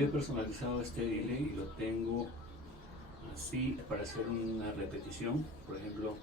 he personalizado este delay y lo tengo así para hacer una repetición. Por ejemplo,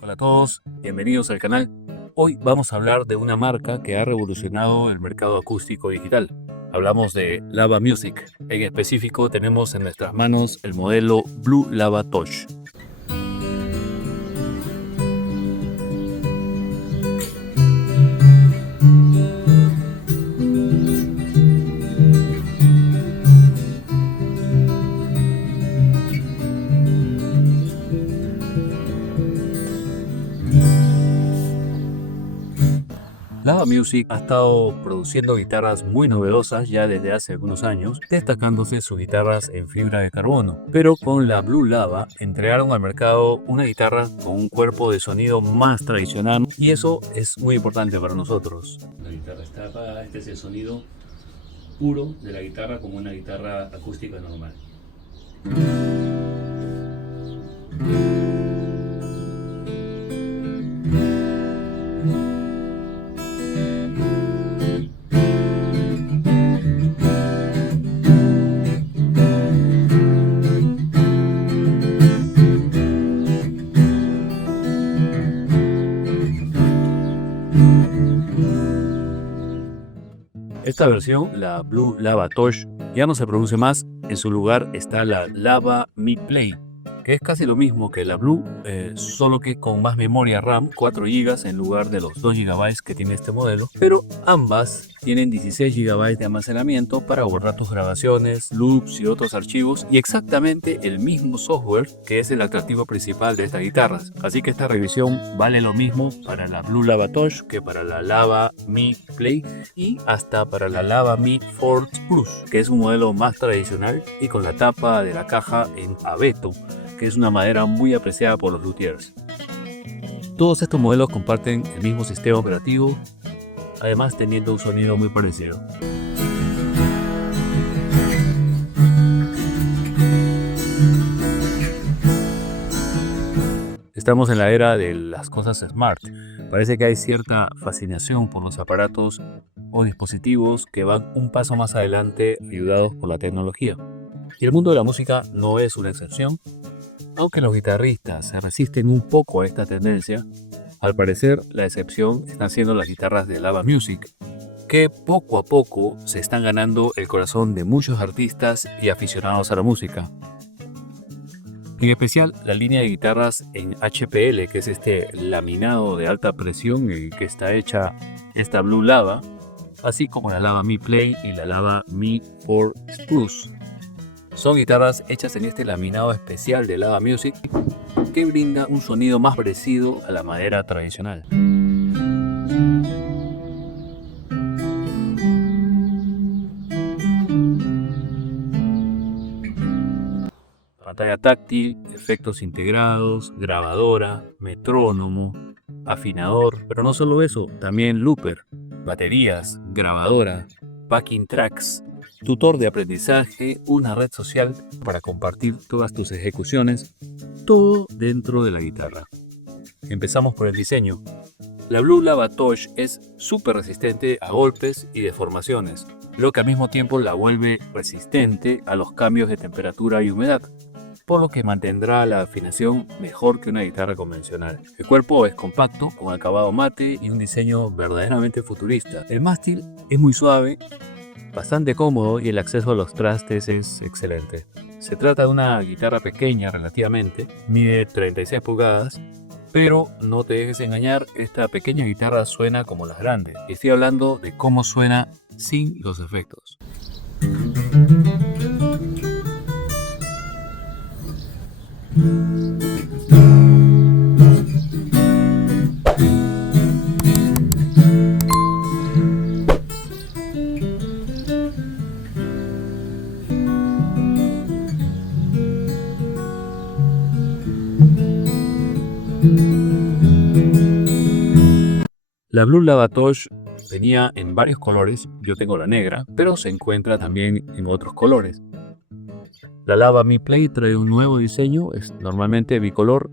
hola a todos, bienvenidos al canal. Hoy vamos a hablar de una marca que ha revolucionado el mercado acústico digital. Hablamos de Lava Music. En específico tenemos en nuestras manos el modelo Blue Lava Touch. Lava Music ha estado produciendo guitarras muy novedosas ya desde hace algunos años, destacándose sus guitarras en fibra de carbono. Pero con la Blue Lava entregaron al mercado una guitarra con un cuerpo de sonido más tradicional, y eso es muy importante para nosotros. la guitarra está apagada. Este es el sonido puro de la guitarra como una guitarra acústica normal. Esta versión, la Blue Lava Touch, ya no se produce más. En su lugar está la Lava Mi Play, que es casi lo mismo que la Blue, solo que con más memoria RAM, 4 GB en lugar de los 2 GB que tiene este modelo, pero ambas tienen 16 GB de almacenamiento para guardar tus grabaciones, loops y otros archivos, y exactamente el mismo software que es el atractivo principal de estas guitarras. Así que esta revisión vale lo mismo para la Blue Lava Touch que para la Lava Mi Play y hasta para la Lava Mi Force Plus, que es un modelo más tradicional y con la tapa de la caja en abeto, que es una madera muy apreciada por los luthiers. Todos estos modelos comparten el mismo sistema operativo, además teniendo un sonido muy parecido. Estamos en la era de las cosas smart. Parece que hay cierta fascinación por los aparatos o dispositivos que van un paso más adelante, ayudados por la tecnología. Y el mundo de la música no es una excepción. Aunque los guitarristas se resisten un poco a esta tendencia, al parecer la excepción están siendo las guitarras de Lava Music, que poco a poco se están ganando el corazón de muchos artistas y aficionados a la música. En especial la línea de guitarras en HPL, que es este laminado de alta presión en que está hecha esta Blue Lava, así como la Lava Mi Play y la Lava Mi Force Plus. Son guitarras hechas en este laminado especial de Lava Music que brinda un sonido más parecido a la madera tradicional. Pantalla táctil, efectos integrados, grabadora, metrónomo, afinador, pero no solo eso, también looper, baterías, grabadora, backing tracks, tutor de aprendizaje, una red social para compartir todas tus ejecuciones, todo dentro de la guitarra. Empezamos por el diseño. La Blue Lava Touch es súper resistente a golpes y deformaciones, lo que al mismo tiempo la vuelve resistente a los cambios de temperatura y humedad, por lo que mantendrá la afinación mejor que una guitarra convencional. El cuerpo es compacto, con acabado mate y un diseño verdaderamente futurista. El mástil es muy suave, bastante cómodo, y el acceso a los trastes es excelente. Se trata de una guitarra pequeña relativamente, mide 36 pulgadas, pero no te dejes engañar, esta pequeña guitarra suena como las grandes. Estoy hablando de cómo suena sin los efectos. La Blue Lava Touch venía en varios colores, yo tengo la negra, pero se encuentra también en otros colores. La Lava Mi Play trae un nuevo diseño, es normalmente bicolor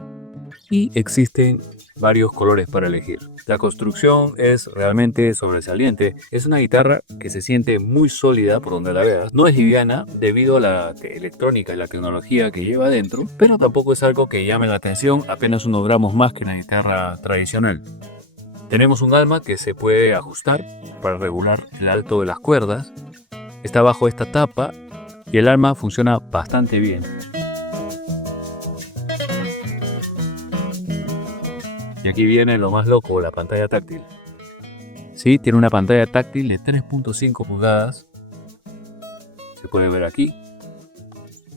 y existen varios colores para elegir. La construcción es realmente sobresaliente. Es una guitarra que se siente muy sólida por donde la veas. No es liviana debido a la electrónica y la tecnología que lleva dentro, pero tampoco es algo que llame la atención, apenas unos gramos más que una guitarra tradicional. Tenemos un alma que se puede ajustar para regular el alto de las cuerdas. Está bajo esta tapa y el alma funciona bastante bien. Y aquí viene lo más loco, la pantalla táctil. Sí, tiene una pantalla táctil de 3.5 pulgadas. Se puede ver aquí.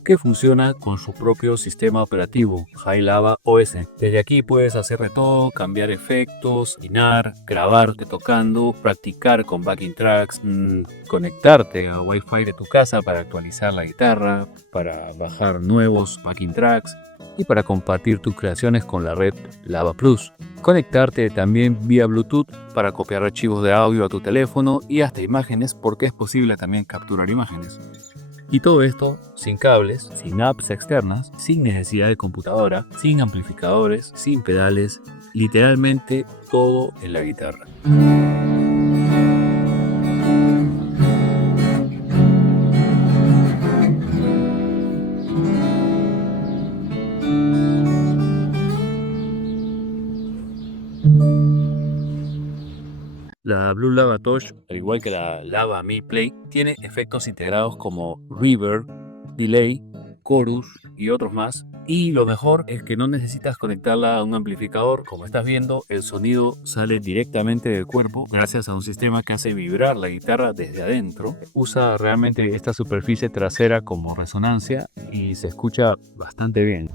Que funciona con su propio sistema operativo, High Lava OS. Desde aquí puedes hacer de todo, cambiar efectos, afinar, grabarte tocando, practicar con backing tracks, conectarte a Wi-Fi de tu casa para actualizar la guitarra, para bajar nuevos backing tracks y para compartir tus creaciones con la red Lava Plus. Conectarte también vía Bluetooth para copiar archivos de audio a tu teléfono y hasta imágenes, porque es posible también capturar imágenes. Y todo esto sin cables, sin apps externas, sin necesidad de computadora, sin amplificadores, sin pedales, literalmente todo en la guitarra. La Blue Lava Touch, al igual que la Lava Mi Play, tiene efectos integrados como reverb, delay, chorus y otros más. Y lo mejor es que no necesitas conectarla a un amplificador. Como estás viendo, el sonido sale directamente del cuerpo gracias a un sistema que hace vibrar la guitarra desde adentro. Usa realmente esta superficie trasera como resonancia y se escucha bastante bien.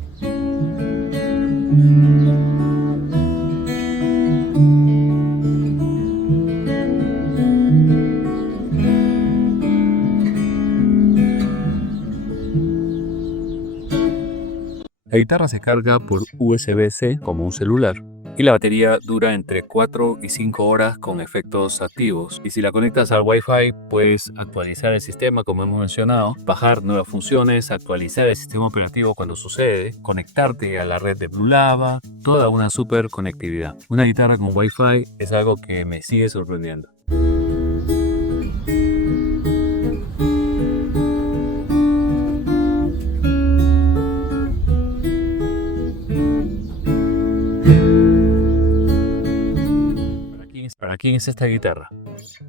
La guitarra se carga por USB-C como un celular y la batería dura entre 4 y 5 horas con efectos activos. Y si la conectas al Wi-Fi, puedes actualizar el sistema como hemos mencionado, bajar nuevas funciones, actualizar el sistema operativo cuando sucede, conectarte a la red de Blue Lava, toda una super conectividad. Una guitarra con Wi-Fi es algo que me sigue sorprendiendo. ¿Para quién es esta guitarra?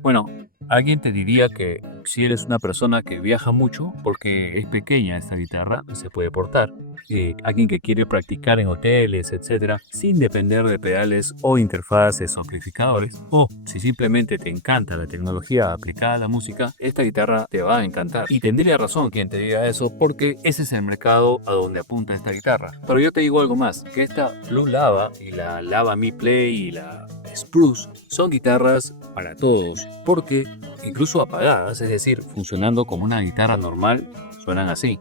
Bueno, alguien te diría que si eres una persona que viaja mucho, porque es pequeña esta guitarra, se puede portar. Alguien que quiere practicar en hoteles, etcétera, sin depender de pedales o interfaces o amplificadores. O si simplemente te encanta la tecnología aplicada a la música, esta guitarra te va a encantar. Y tendría razón quien te diga eso, porque ese es el mercado a donde apunta esta guitarra. Pero yo te digo algo más, que esta Blue Lava y la Lava Mi Play y la Spruce son guitarras para todos, porque incluso apagadas, es decir, funcionando como una guitarra normal, suenan así.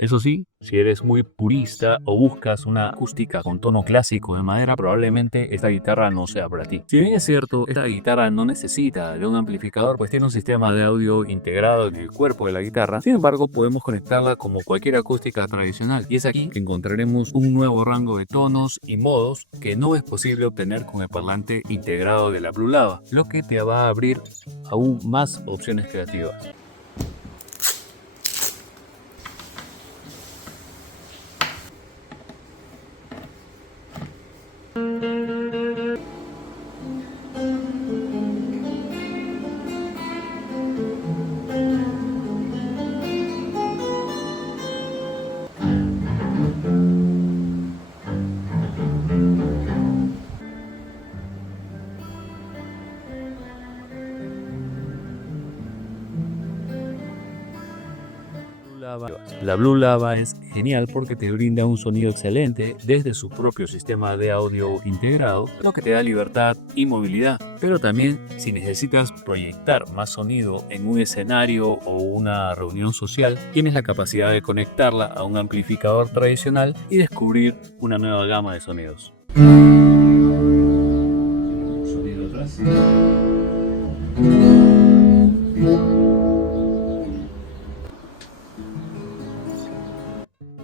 Eso sí, si eres muy purista o buscas una acústica con tono clásico de madera, probablemente esta guitarra no sea para ti. Si bien es cierto, esta guitarra no necesita de un amplificador, pues tiene un sistema de audio integrado en el cuerpo de la guitarra. Sin embargo, podemos conectarla como cualquier acústica tradicional. Y es aquí que encontraremos un nuevo rango de tonos y modos que no es posible obtener con el parlante integrado de la Blue Lava, lo que te va a abrir aún más opciones creativas. La Blue Lava es genial porque te brinda un sonido excelente desde su propio sistema de audio integrado, lo que te da libertad y movilidad. Pero también si necesitas proyectar más sonido en un escenario o una reunión social, tienes la capacidad de conectarla a un amplificador tradicional y descubrir una nueva gama de sonidos. Sonido atrás.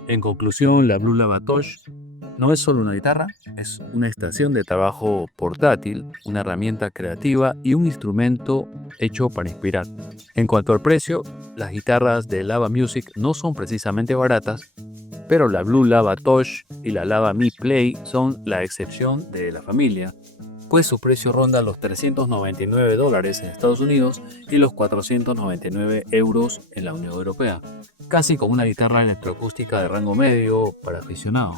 En conclusión, la Blue Lava Touch no es solo una guitarra, es una estación de trabajo portátil, una herramienta creativa y un instrumento hecho para inspirar. En cuanto al precio, las guitarras de Lava Music no son precisamente baratas, pero la Blue Lava Touch y la Lava Mi Play son la excepción de la familia, pues su precio ronda los $399 en Estados Unidos y los 499 euros en la Unión Europea, casi como una guitarra electroacústica de rango medio para aficionado.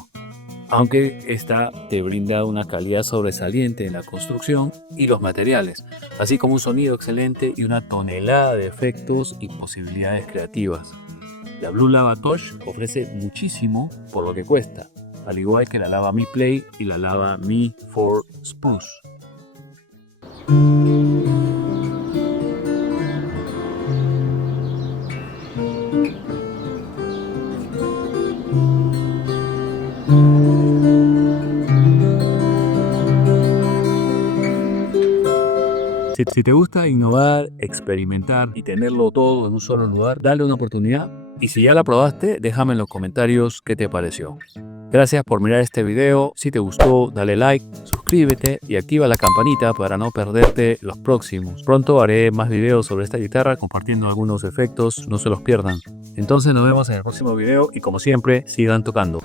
Aunque esta te brinda una calidad sobresaliente en la construcción y los materiales, así como un sonido excelente y una tonelada de efectos y posibilidades creativas. La Blue Lava Touch ofrece muchísimo por lo que cuesta, al igual que la Lava Mi Play y la Lava Mi 4 Spruce. Si te gusta innovar, experimentar y tenerlo todo en un solo lugar, dale una oportunidad. Y si ya la probaste, déjame en los comentarios qué te pareció. Gracias por mirar este video. Si te gustó, dale like, suscríbete y activa la campanita para no perderte los próximos. Pronto haré más videos sobre esta guitarra compartiendo algunos efectos, no se los pierdan. Entonces nos vemos en el próximo video y como siempre, sigan tocando.